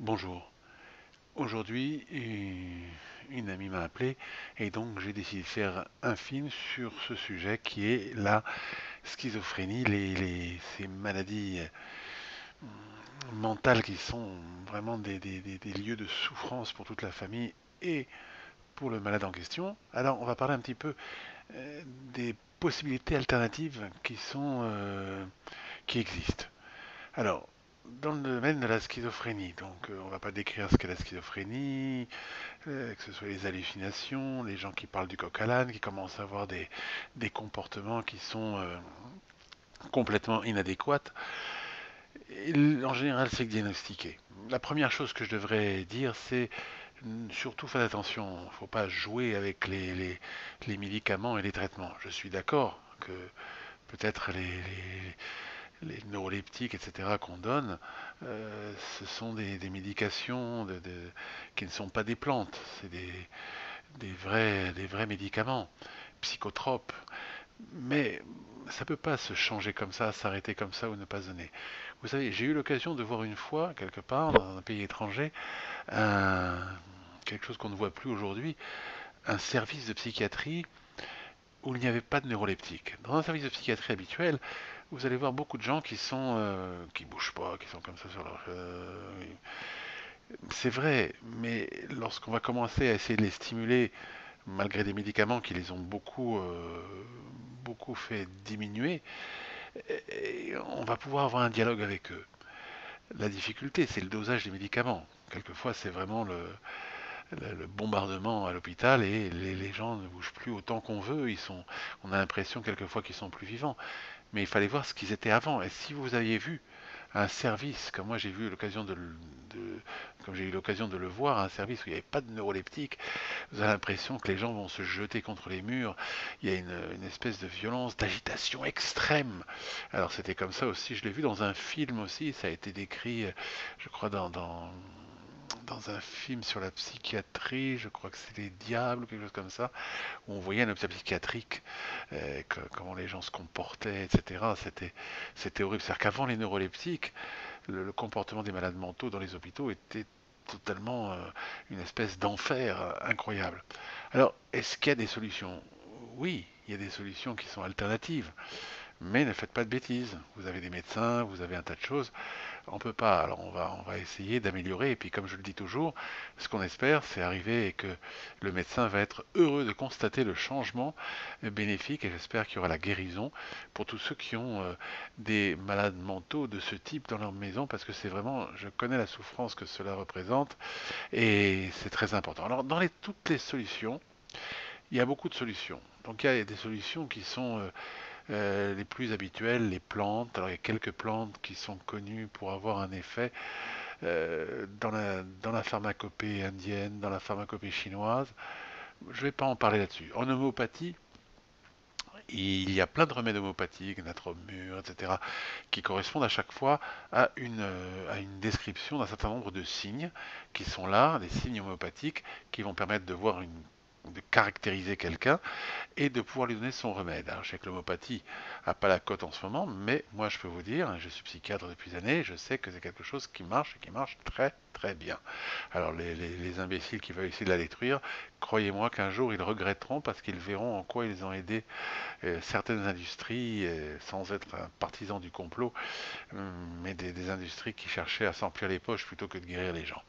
Bonjour. Aujourd'hui, une amie m'a appelé et donc j'ai décidé de faire un film sur ce sujet qui est la schizophrénie, ces maladies mentales qui sont vraiment des lieux de souffrance pour toute la famille et pour le malade en question. Alors, on va parler un petit peu euh, des possibilités alternatives qui existent. Alors, dans le domaine de la schizophrénie, donc on va pas décrire ce qu'est la schizophrénie, que ce soit les hallucinations, les gens qui parlent du coq à l'âne, qui commencent à avoir des comportements qui sont complètement inadéquats. En général, c'est diagnostiqué. La première chose que je devrais dire, c'est surtout faire attention. Il ne faut pas jouer avec les médicaments et les traitements. Je suis d'accord que peut-être les neuroleptiques, etc., qu'on donne, ce sont des médications qui ne sont pas des plantes. C'est des vrais médicaments, psychotropes. Mais ça ne peut pas se changer comme ça, s'arrêter comme ça ou ne pas donner. Vous savez, j'ai eu l'occasion de voir une fois, quelque part, dans un pays étranger, un, quelque chose qu'on ne voit plus aujourd'hui, un service de psychiatrie où il n'y avait pas de neuroleptique. Dans un service de psychiatrie habituel, vous allez voir beaucoup de gens qui bougent pas, qui sont comme ça sur leur. C'est vrai, mais lorsqu'on va commencer à essayer de les stimuler malgré des médicaments qui les ont beaucoup fait diminuer, et on va pouvoir avoir un dialogue avec eux. La difficulté, c'est le dosage des médicaments. Quelquefois, c'est vraiment le bombardement à l'hôpital et les gens ne bougent plus autant qu'on veut. On a l'impression quelquefois qu'ils sont plus vivants. Mais il fallait voir ce qu'ils étaient avant. Et si vous aviez vu un service, comme moi j'ai vu l'occasion comme j'ai eu l'occasion de le voir, un service où il n'y avait pas de neuroleptique, vous avez l'impression que les gens vont se jeter contre les murs. Il y a une espèce de violence, d'agitation extrême. Alors c'était comme ça aussi, je l'ai vu dans un film aussi, ça a été décrit, je crois, dans un film sur la psychiatrie, je crois que c'est Les Diables ou quelque chose comme ça, où on voyait un hôpital psychiatrique, comment les gens se comportaient, etc. C'était horrible. C'est-à-dire qu'avant les neuroleptiques, le comportement des malades mentaux dans les hôpitaux était totalement une espèce d'enfer incroyable. Alors, est-ce qu'il y a des solutions? Oui, il y a des solutions qui sont alternatives, mais ne faites pas de bêtises. Vous avez des médecins, vous avez un tas de choses. On peut pas. Alors on va essayer d'améliorer. Et puis comme je le dis toujours, ce qu'on espère, c'est arriver et que le médecin va être heureux de constater le changement bénéfique. Et j'espère qu'il y aura la guérison pour tous ceux qui ont des malades mentaux de ce type dans leur maison, parce que c'est vraiment, je connais la souffrance que cela représente et c'est très important. Alors toutes les solutions, il y a beaucoup de solutions. Donc il y a des solutions qui sont les plus habituelles, les plantes. Alors il y a quelques plantes qui sont connues pour avoir un effet dans la pharmacopée indienne, dans la pharmacopée chinoise. Je ne vais pas en parler là-dessus. En homéopathie, il y a plein de remèdes homéopathiques, natromur, etc., qui correspondent à chaque fois à une description d'un certain nombre de signes qui sont là, des signes homéopathiques qui vont permettre de caractériser quelqu'un et de pouvoir lui donner son remède. Alors, je sais que l'homéopathie n'a pas la cote en ce moment, mais moi je peux vous dire, je suis psychiatre depuis des années, je sais que c'est quelque chose qui marche et qui marche très très bien. Alors les imbéciles qui veulent essayer de la détruire, croyez-moi qu'un jour ils regretteront parce qu'ils verront en quoi ils ont aidé certaines industries, sans être un partisan du complot, mais des industries qui cherchaient à s'emplir les poches plutôt que de guérir les gens.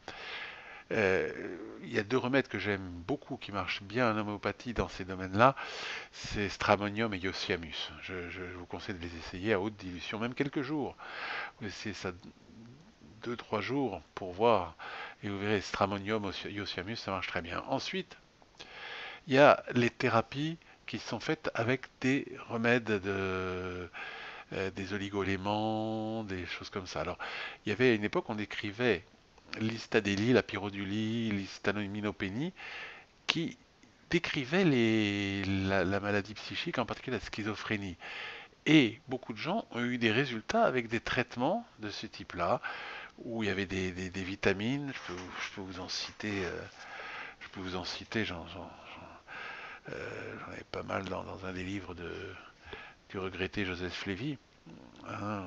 Euh, il y a deux remèdes que j'aime beaucoup qui marchent bien en homéopathie dans ces domaines-là, c'est Stramonium et Iociamus. Je vous conseille de les essayer à haute dilution, même quelques jours. Vous essayez ça deux, trois jours pour voir, et vous verrez Stramonium, Iociamus, ça marche très bien. Ensuite, il y a les thérapies qui sont faites avec des remèdes des oligoéléments, des choses comme ça. Alors, il y avait une époque, on écrivait l'istadélie, la pyrodulie, l'histamininopénie, qui décrivait la maladie psychique, en particulier la schizophrénie. Et beaucoup de gens ont eu des résultats avec des traitements de ce type-là, où il y avait des vitamines. Je peux vous en citer, je peux vous en citer. J'en ai pas mal dans un des livres du regretté Joseph Lévy. Hein.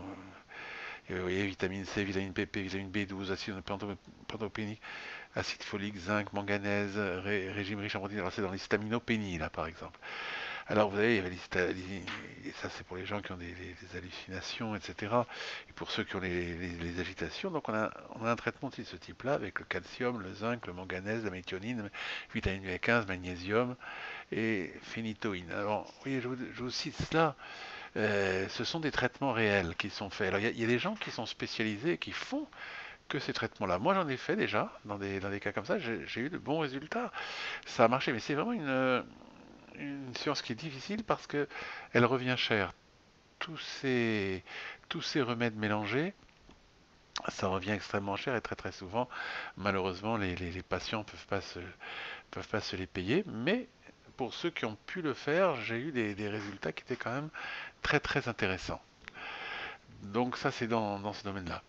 Et vous voyez, vitamine C, vitamine PP, vitamine B12, acide pantopénique, acide folique, zinc, manganèse, régime riche en protéines. Alors c'est dans les staminopénies là par exemple. Alors vous savez, il y avait et ça c'est pour les gens qui ont des hallucinations, etc. Et pour ceux qui ont les agitations, donc on a un traitement de ce type-là avec le calcium, le zinc, le manganèse, la méthionine, vitamine B15, magnésium et phénitoïne. Alors, vous voyez, je vous cite cela, ce sont des traitements réels qui sont faits. Alors, il y a des gens qui sont spécialisés et qui font que ces traitements-là. Moi, j'en ai fait déjà, dans des cas comme ça, j'ai eu de bons résultats. Ça a marché, mais c'est vraiment une science qui est difficile parce que elle revient cher. Tous ces, tous ces remèdes mélangés, ça revient extrêmement cher et très très souvent, malheureusement, les patients peuvent pas se les payer. Mais pour ceux qui ont pu le faire, j'ai eu des résultats qui étaient quand même très très intéressants. Donc ça, c'est dans ce domaine-là.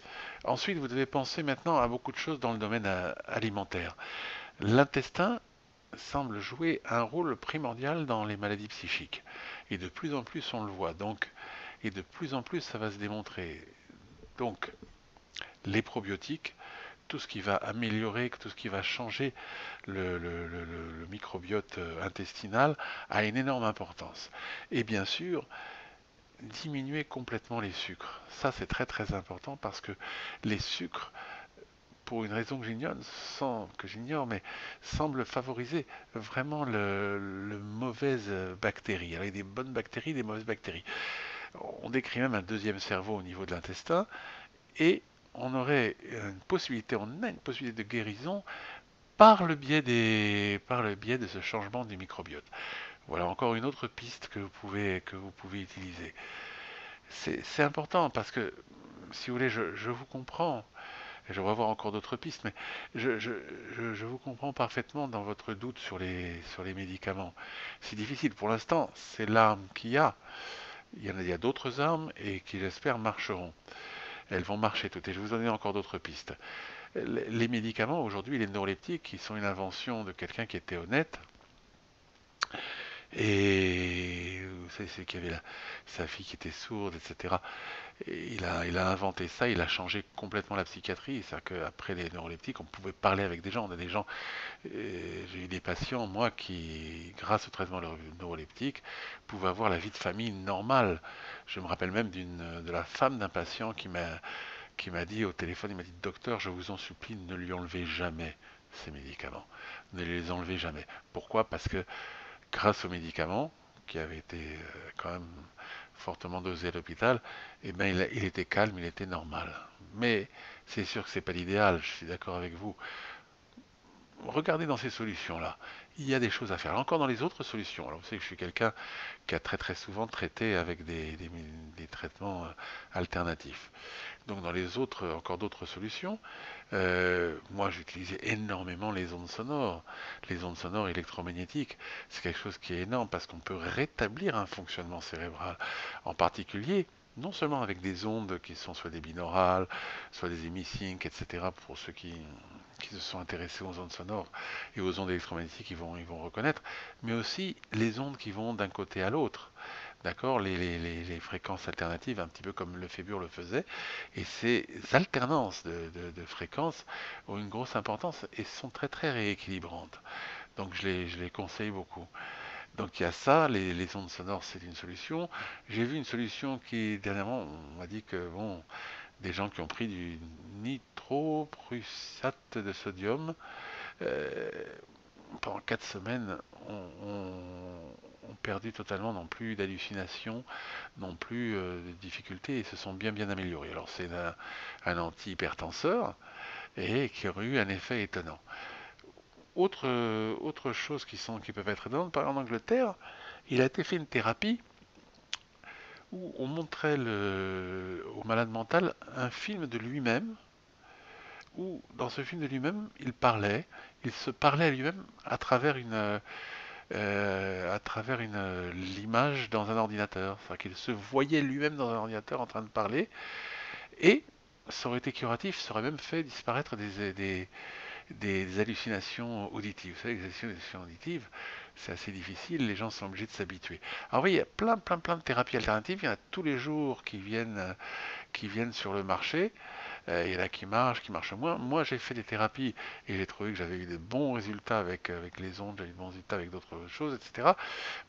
Ensuite, vous devez penser maintenant à beaucoup de choses dans le domaine alimentaire. L'intestin semble jouer un rôle primordial dans les maladies psychiques. Et de plus en plus, on le voit. Et de plus en plus, ça va se démontrer. Donc, les probiotiques, tout ce qui va améliorer, tout ce qui va changer le microbiote intestinal a une énorme importance. Et bien sûr, diminuer complètement les sucres. Ça, c'est très très important parce que les sucres, pour une raison que j'ignore, mais semblent favoriser vraiment le mauvaises bactéries. Alors, il y a des bonnes bactéries, des mauvaises bactéries. On décrit même un deuxième cerveau au niveau de l'intestin et on a une possibilité de guérison par le biais de ce changement du microbiote. Voilà encore une autre piste que vous pouvez utiliser. C'est important parce que, si vous voulez, je vous comprends, et je vais avoir encore d'autres pistes, mais je vous comprends parfaitement dans votre doute sur les médicaments. C'est difficile. Pour l'instant, c'est l'arme qu'il y a. Il y a d'autres armes et qui, j'espère, marcheront. Elles vont marcher toutes. Et je vous donner encore d'autres pistes. Les médicaments, aujourd'hui, les neuroleptiques, qui sont une invention de quelqu'un qui était honnête, et vous savez, c'est qu'il y avait sa fille qui était sourde, etc. Et il a inventé ça, il a changé complètement la psychiatrie. C'est-à-dire qu'après les neuroleptiques, on pouvait parler avec des gens. On a des gens, j'ai eu des patients, moi, qui, grâce au traitement neuroleptique, pouvaient avoir la vie de famille normale. Je me rappelle même de la femme d'un patient qui m'a dit au téléphone, il m'a dit, docteur, je vous en supplie, ne lui enlevez jamais ces médicaments. Ne les enlevez jamais. Pourquoi? Parce que grâce aux médicaments, qui avaient été quand même fortement dosés à l'hôpital, eh ben, il était calme, il était normal. Mais c'est sûr que c'est pas l'idéal, je suis d'accord avec vous. Regardez dans ces solutions-là. Il y a des choses à faire. Encore dans les autres solutions. Alors vous savez que je suis quelqu'un qui a très très souvent traité avec des traitements alternatifs. Donc dans les autres, encore d'autres solutions, moi j'utilisais énormément les ondes sonores. Les ondes sonores électromagnétiques, c'est quelque chose qui est énorme parce qu'on peut rétablir un fonctionnement cérébral. En particulier, non seulement avec des ondes qui sont soit des binaurales, soit des émissync, etc. Pour ceux qui se sont intéressés aux ondes sonores et aux ondes électromagnétiques, ils vont reconnaître, mais aussi les ondes qui vont d'un côté à l'autre. D'accord, les fréquences alternatives, un petit peu comme le Lefébure le faisait, et ces alternances de fréquences ont une grosse importance et sont très très rééquilibrantes. Donc je les conseille beaucoup. Donc il y a ça, les ondes sonores c'est une solution. J'ai vu une solution qui dernièrement, on m'a dit que bon, des gens qui ont pris du nitroprussate de sodium, euh, pendant 4 semaines, ont perdu totalement, n'ont plus d'hallucinations, n'ont plus de difficultés et se sont bien bien améliorés. Alors c'est un antihypertenseur et qui aurait eu un effet étonnant. Autre chose qui peuvent être étonnantes, en Angleterre, il a été fait une thérapie où on montrait au malade mental un film de lui-même, où dans ce film de lui-même, il se parlait à lui-même à travers l'image dans un ordinateur. C'est-à-dire qu'il se voyait lui-même dans un ordinateur en train de parler, et ça aurait été curatif, ça aurait même fait disparaître des hallucinations auditives. Vous savez, les hallucinations auditives, c'est assez difficile, les gens sont obligés de s'habituer. Alors oui, il y a plein de thérapies alternatives, il y en a tous les jours qui viennent sur le marché. Il y en a qui marchent moins. Moi, j'ai fait des thérapies et j'ai trouvé que j'avais eu de bons résultats avec les ondes, j'avais eu de bons résultats avec d'autres choses, etc.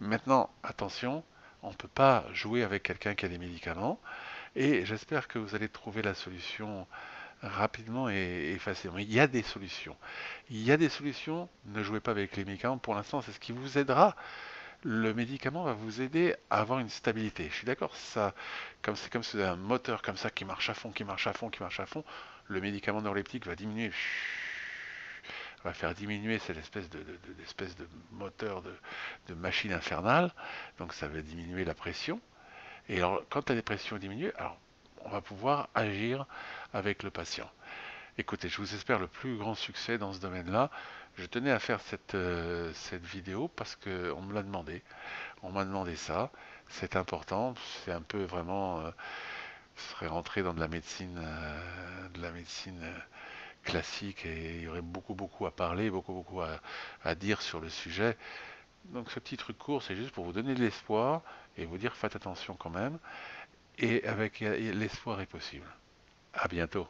Maintenant, attention, on ne peut pas jouer avec quelqu'un qui a des médicaments et j'espère que vous allez trouver la solution rapidement et facilement. Il y a des solutions. Il y a des solutions. Ne jouez pas avec les médicaments. Pour l'instant, c'est ce qui vous aidera. Le médicament va vous aider à avoir une stabilité. Je suis d'accord, ça, comme c'est un moteur comme ça qui marche à fond, qui marche à fond, qui marche à fond, le médicament neuroleptique va diminuer, va faire diminuer cette espèce de moteur de machine infernale. Donc ça va diminuer la pression. Et alors, quand la pression diminue, alors on va pouvoir agir avec le patient. Écoutez, je vous espère le plus grand succès dans ce domaine-là. Je tenais à faire cette vidéo parce qu'on me l'a demandé. On m'a demandé ça. C'est important. C'est un peu vraiment, ce serait rentrer dans de la médecine classique et il y aurait beaucoup à parler, beaucoup à dire sur le sujet. Donc ce petit truc court, c'est juste pour vous donner de l'espoir et vous dire faites attention quand même. Et avec l'espoir est possible. À bientôt.